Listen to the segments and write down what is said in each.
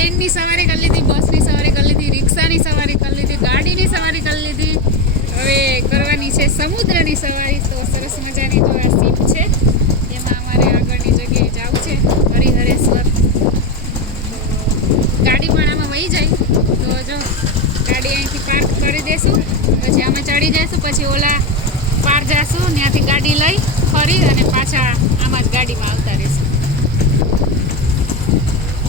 પ્લેનની સવારી કરી લીધી, બસની સવારી કરી લીધી, રિક્ષાની સવારી કરી લીધી, ગાડીની સવારી કરી લીધી. હવે કરવાની છે સમુદ્રની સવારી. તો સરસ મજાની જો આ સીપ છે, એમાં અમારે આગળની જગ્યાએ જવું છે હરિહરેશ્વર. તો ગાડી પણ આમાં વહી જાય. તો જો ગાડી અહીંથી પાર્ક કરી દઈશું, પછી અમે ચડી જઈશું, પછી ઓલા પાર જઈશું, ત્યાંથી ગાડી લઈ ફરી અને પાછા આમાં જ ગાડીમાં આવતા રહીશું.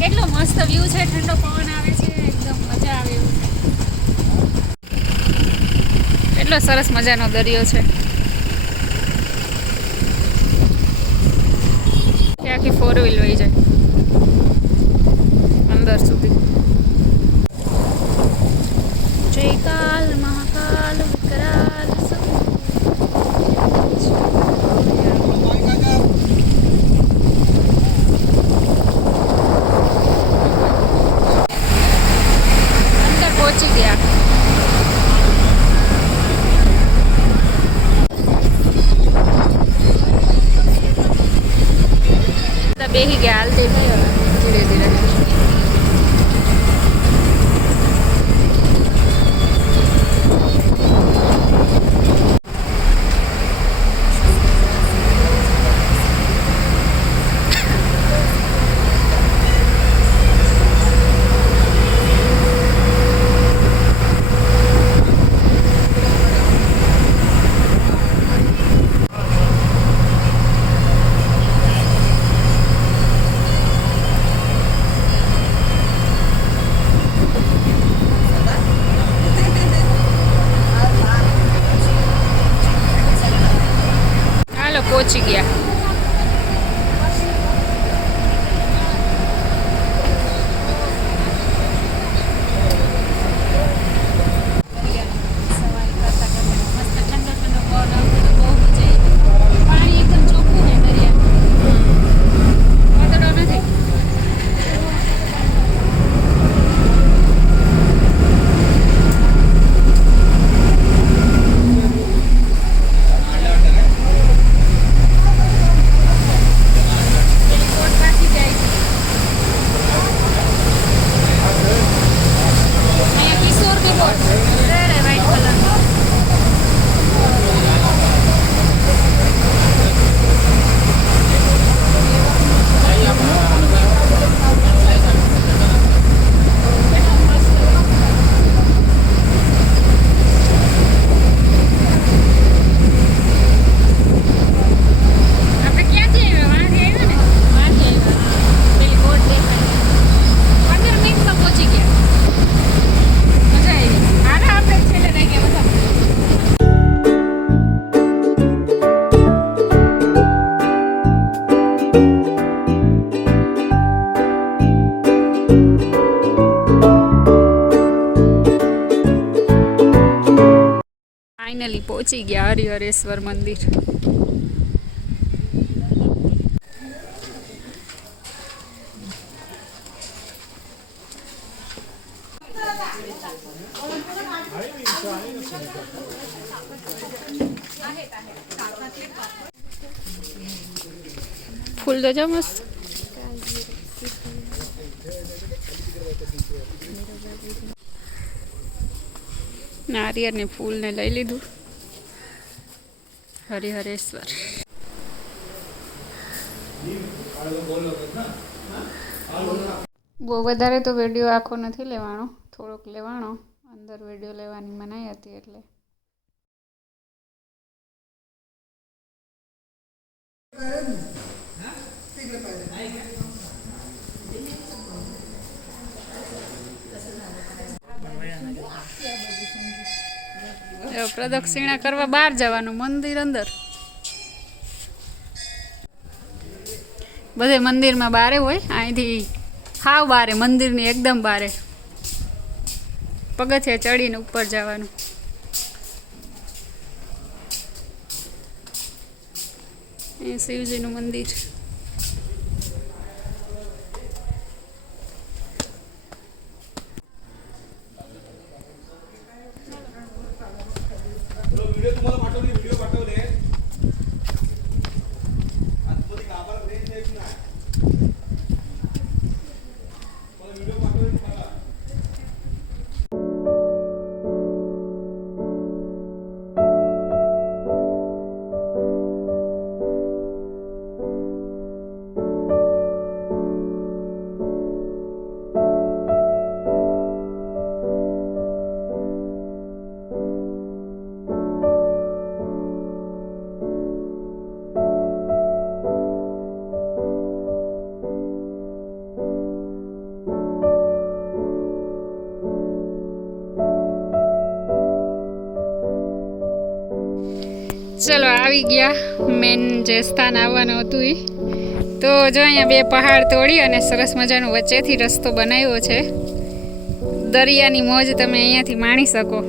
કેટલો મસ્ત વ્યૂ છે, ઠંડો પવન આવે છે, એકદમ મજા આવે એવું છે. એટલો સરસ મજાનો દરિયો છે. આખી 4 વ્હીલ વહી જાય અંદર સુધી. જય કાલ મહાકાલ વિકરાલ અંદર પહોંચી ગયા. બેહી ગયા, હાલતી ધીરે ધીરે. પહોંચી ગયા. ફાઇનલી પહોંચી ગયા હરિહરેશ્વર મંદિર. ફૂલ તો જો મસ્ત. નારિયેળ ને ફૂલ ને લઈ લીધું. હરિહરેશ્વર. બહુ વધારે તો વિડીયો આખો નથી લેવાનો, થોડોક લેવાનો. અંદર વિડીયો લેવાની મનાઈ હતી એટલે. પ્રદક્ષિણા કરવા બહાર જવાનું, મંદિર અંદર. બધે મંદિરમાં બારે હોય, અહીંથી હાવ બારે, મંદિરની એકદમ બારે પગથિયા ચડીને ઉપર જવાનું. એ શિવજીનું મંદિર. व्हिडिओ ચલો આવી ગયા મેન જે સ્થાન આવવાનું હતું એ. તો જો અહીંયા બે પહાડ તોડી અને સરસ મજાનો વચ્ચેથી રસ્તો બનાવ્યો છે. દરિયાની મોજ તમે અહીંયાથી માણી શકો.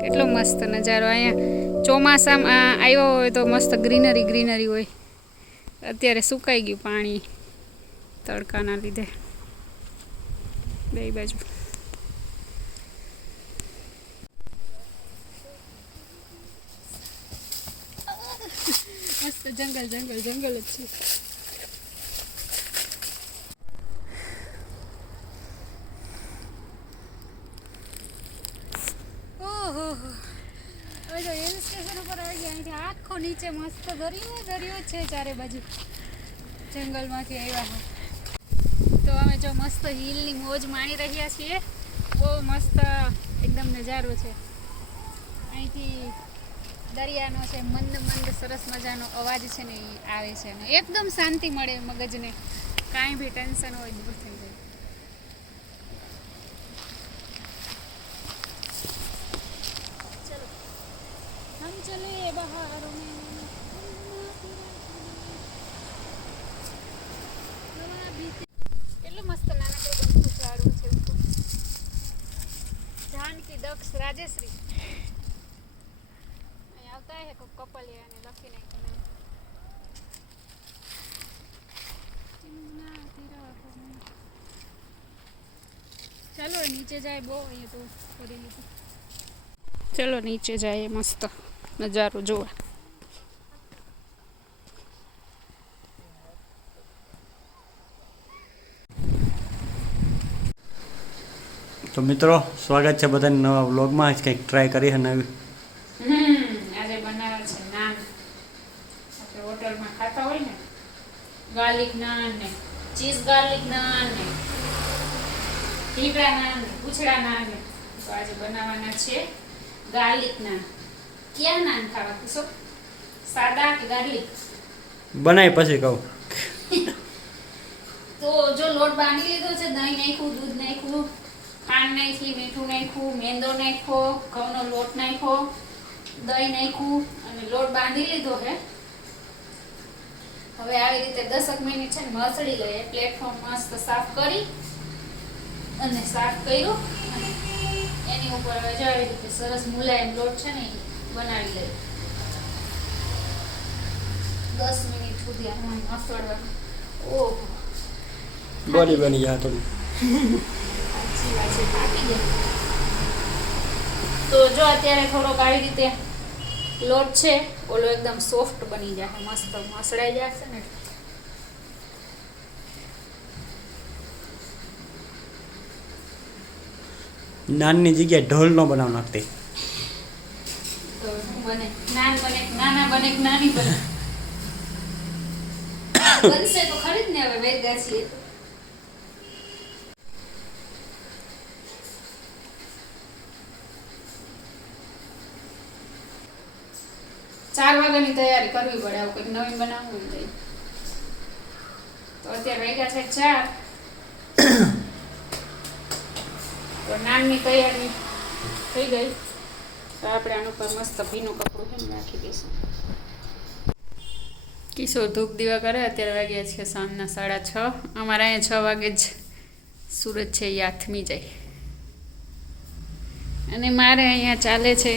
કેટલો મસ્ત નજારો. અહીંયા ચોમાસામાં આવ્યો હોય તો મસ્ત ગ્રીનરી હોય. અત્યારે સુકાઈ ગયું પાણી તડકાના લીધે બે બાજુ. મસ્ત જંગલ જ છે. ઓહો હવે જો હિલ સ્ટેશન ઉપર આવી ગયા. અહીંથી આખો નીચે મસ્ત દરિયો છે ચારે બાજુ. જંગલમાંથી આવ્યા તો અમે જો મસ્ત હિલની મોજ માણી રહ્યા છીએ. બહુ મસ્ત એકદમ નજારો છે. અહીંથી દરિયાનો છે મંદ સરસ મજાનો અવાજ છે ને એ આવે છે અને એકદમ શાંતિ મળે મગજને. કાંઈ બી ટેન્શન હોય દૂર થઈ જાય. ચલો હમ ચલે બહારો કેટલું મસ્ત નાનકડું ગમતું ઝાડવું છે. જાનકી દક્ષ રાજેશ્રી આવતા હે કોઈ કપલ અને લખી નાખ્યું. ચાલો નીચે જાય. બહુ અહીંયા તો કરી લીધું. ચલો નીચે જાય. મસ્ત નજારો જોવા. તો મિત્રો સ્વાગત છે બધાને નવા વ્લોગમાં. આજ કંઈક ટ્રાય કરી છે નવી. આજે બનાવે છે નાન. આપણે હોટલમાં ખાતા હોય ને ગાર્લિક નાન ને ચીઝ ગાર્લિક નાન ને ઢીકડા નાન ને પૂછડા નાન ને. તો આજે બનાવવાના છે ગાર્લિક નાન. ક્યાં નાન ખાવા કીશો? સાદા કે ગાર્લિક? બનાવી પછી કહું. તો જો લોટ બાંધી લીધો છે. દહીં નાખ્યું, દૂધ નાખ્યું, ખાંડ નાખી, મીઠું નાખ્યું, મેંદો નાખ્યો, ઘઉંનો લોટ નાખ્યો, દહીં નાખ્યું અને લોટ બાંધી લીધો છે. હવે આવી રીતે 10 મિનિટ છે ને મસળી લઈએ. પ્લેટફોર્મ મસ્ત સાફ કરી અને સાફ કર્યું અને એની ઉપર હવે જો આવી રીતે સરસ મુલાયમ લોટ છે ને એ બનાવી લઈએ. 10 મિનિટ સુધી આમાં મસળવાનું. ઓહો બોડી બની જાય થોડી. તો જો અત્યારે થોડોક આવી રીતે લોટ છે ઓલો એકદમ સોફ્ટ બની જાય. મસ્ત મસળાઈ જશે ને. નાનની જગ્યાએ ઢોલ નો બનાવ નાખતી. તો બને નાન બને નાના બને નાની બને. બનશે તો ખરી જ ને. હવે વેગા છીએ 4 વાગ્યાની તૈયારી કરવી પડે. આવું કંઈક નવીન બનાવવું હોય તો અત્યારે વાગ્યા છે 4. તો નાનની તૈયારી થઈ ગઈ. તો આપણે આનું પર મસ્ત ભીનું કપડું છે ને નાખી દઈશું. કિશોર ધૂપ દીવા કરે. અત્યારે વાગ્યા છે સાંજના 6:30. અમારે અહીંયા 6 વાગે જ સૂરજ છે એ આથમી જાય. અને મારે અહીંયા ચાલે છે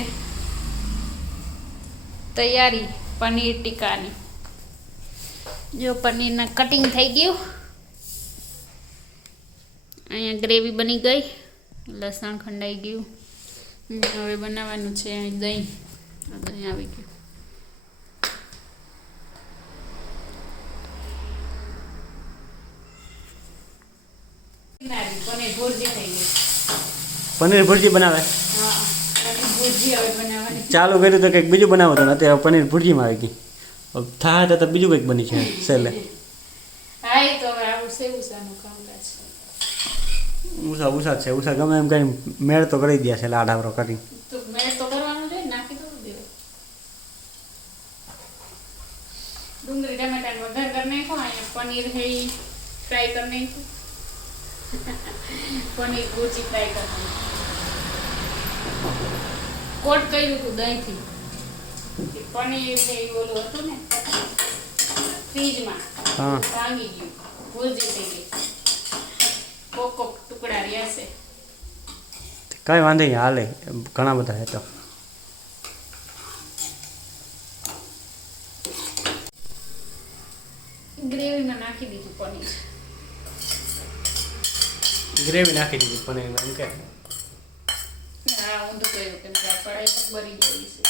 તૈયારી પનીર ટીકાની. જો પનીરના કટિંગ થઈ ગયું. અહીંયા ગ્રેવી બની ગઈ. લસણ ખંડાઈ ગયું. હવે બનાવવાનું છે અહીં દહીં. દહીં આવી ગયું. પનીર ભુરજી થઈ ગઈ. પનીર ભુરજી બનાવે. હા પનીર ભુરજી હવે બનાવવાની. ચાલુ કર્યું તો કંઈક બીજું બનાવો તો અત્યારે પનીર ભુરજીમાં આવી ગઈ. થાય તો બીજું કંઈક બની છે છેલ્લે. હા એ તો હવે આવું સેવુસાનું કામકાજ છે. ઉષા છે. ઉષા ગમે એમ કરીને મેળ તો કરી દે છે લાડાવરો કરી. તો મેળ તો કરવાનું છે. નાખી દઉં દેવો. ડુંગળી ટમેટાનો વઘાર કરી નાખો. અહીંયા પનીર છે ફ્રાય કરી નાખો. પનીર ભુરજી ફ્રાય કરવાની. કોટ કર્યું હતું દહીંથી. પનીર ને એ ઓલું હતું ને ફ્રીજમાં હા ભાંગી ગયું, ભૂલજી થઈ ગઈ. કોક ટુકડા રહ્યા છે. કાંઈ વાંધો નહીં, હાલે. ઘણા બધા હતા. ગ્રેવીમાં નાખી દીધું પનીર. ગ્રેવી નાખી દીધી પનીરમાં એમ કે. હા ઊંધું કર્યું કેમ કે આ કઢાઈ પણ બળી ગઈ છે.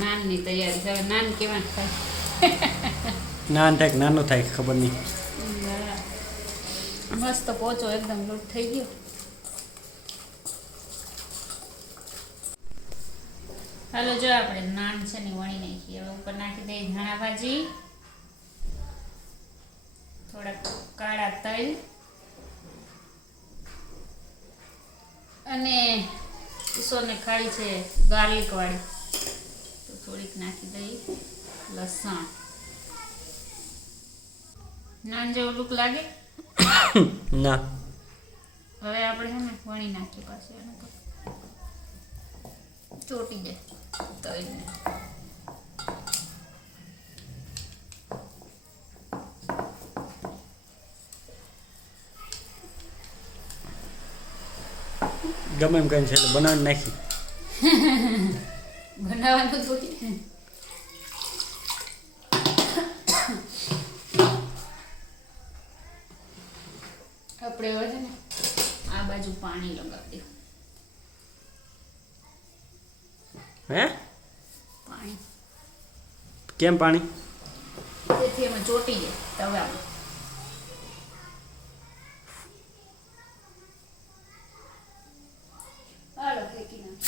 નાનની તૈયારી હવે નાન કેવા થાય. નાન થાય કે નાનું થાય ખબર નહીં. મસ્ત પોચો એકદમ લોટ થઈ ગયો. હાલો જો આપણે નાન છે ને વણી નાખીએ. હવે ઉપર નાખી દઈએ ધાણા ભાજી, થોડાક કાળા તલ અને ઈસોને ખાઈ છે ગાર્લિક વાળી તો થોડીક નાખી દઈએ લસણ. નાન જેવું લુક લાગે. ના હવે આપણે છે ને વણી નાખીએ પાછી એના પર ચોટી જાય તળીને. ગમે એમ કરીને છે એટલે બનાવીને નાખી. બનાવવાનું થોડી. આપણે હવે છે ને આ બાજુ પાણી લગાવી દઉં. હે પાણી કેમ પાણી? તેથી અમે ચોટી જાય તવામાં. હાલો ફેંકી નાખ.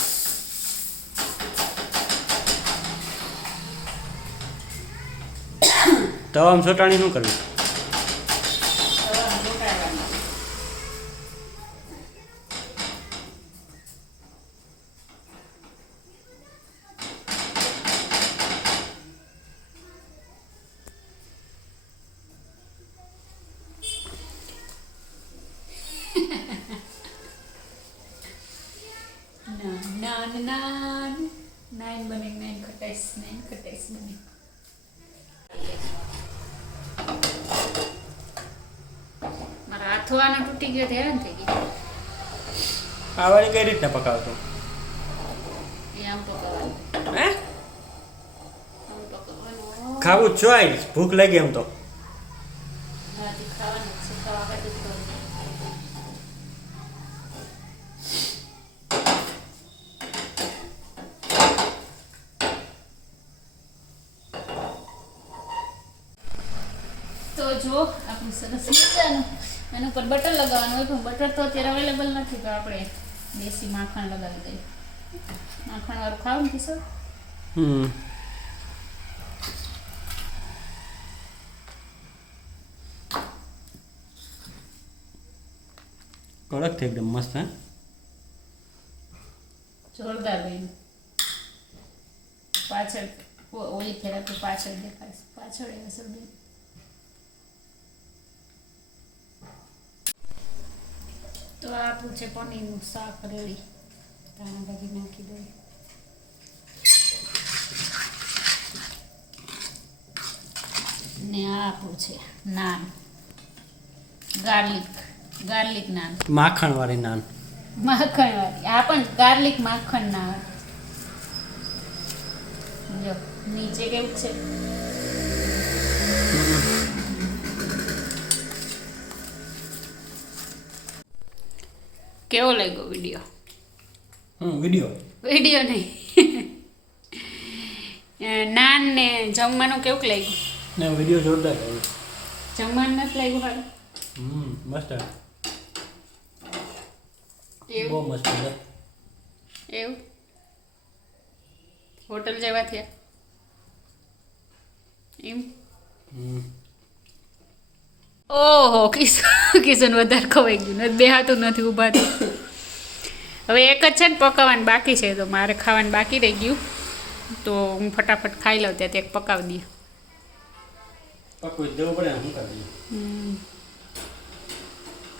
તવામાં ચોટાણી શું કરવી? તવામાં ચોટાડવાનું. નાન નાન બને નાન ખટાઈશ બને. મારા હાથવાના તૂટી ગયો હેરાન થઈ ગઈ. આ વાળી કઈ રીતના પકાવતો? એ આમ પકવવાનું. હે આમ પકવવાનું. ખાવું જ છો આવીશ, ભૂખ લાગી એમ તો. હાથી ખાવાનું છે. ખાવા ખાતી જ કરું. તો જો આપણું સરસ મજાનું એના ઉપર બટર લગાવવાનું હોય પણ બટર તો અત્યારે અવેલેબલ નથી તો આપણે દેશી માખણ લગાવી દઈએ. માખણ વાળું ખાવું ને કિશોર? કડક થઈ એકદમ મસ્ત. હે જોરદાર બન્યું. પાછળ ઓલી થેરાપી પાછળ દેખાય પાછળ એ અસર બેન. તો આપણું છે પનીરનું શાક રેડી. ધાણા ભાજી નાખી દઈએ. ને આ આપણું છે નાન ગાર્લિક નાન. માખણ વાળી નાન. માખણ વાળી આ પણ ગાર્લિક માખણ નાન. જો નીચે કેવું છે. કેવો લાગ્યો વિડીયો? વિડીયો નહીં નાન ને જમવાનું કેવું લાગ્યું? ને વિડીયો જોરદાર આવ્યો. જમવાનું નથી લાગ્યું હારું? મસ્ત. બહુ એવું મસ્ત છે. એવું હોટલ જેવા થયા એમ? ઓહો કિશન વધારે ખવાઈ ગયું નથી. બેહાતું નથી, ઊભાતું. હવે એક જ છે ને પકાવવાનું બાકી છે તો મારે ખાવાનું બાકી રહી ગયું. તો હું ફટાફટ ખાઈ લઉં ત્યાં એક પકાવી દઈએ. પકવી દેવું પડે ને, શું કરી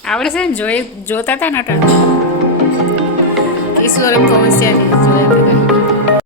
આવડે છે ને જોતા હતા ને અટાણ ઈશ્વરમ તો હોશિયારી જોયા